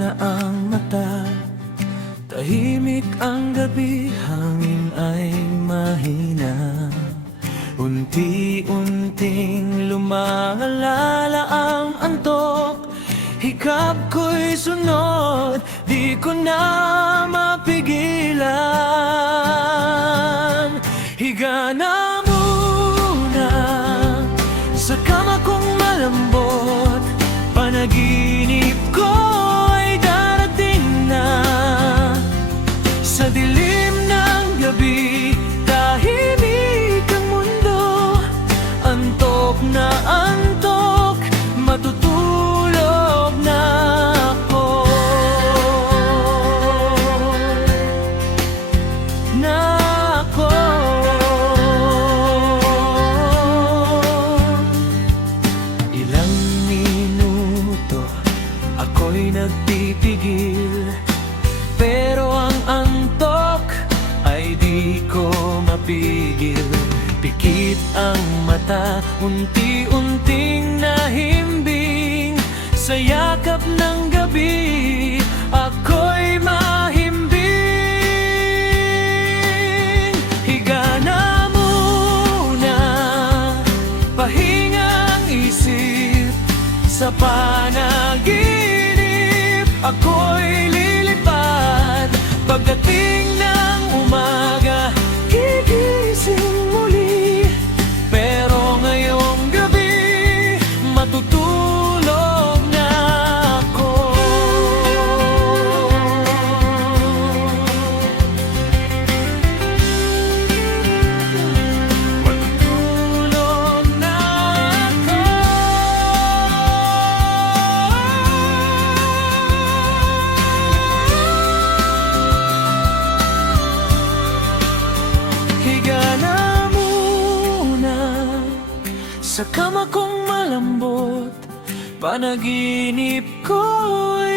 na ang mata, tahimik ang gabi, hangin ay mahina. Unti-unting lumalala ang antok, hikap ko'y sunod, di ko na mapigilan. Higa na muna sa kama kong malambot, panaginip ko'y darating na. Sa dilim ng gabi, tahimik ang mundo, antok na antok, matutulog na ako. Ilang minuto ako'y nagpipigil, pero ang antok ay di ko mapigil. Pikit ang mata, unti-unting nahimbing, sa yakap ng gabi ako'y mahimbing. Higa na muna, pahingang isip, sa panaginip ako'y lilipad. Pagdating ng umaga, gigising muli, pero ngayong gabi matutulog na ako. Matutulog na ako. Higa na muna sa kama kong malambot, panaginip ko'y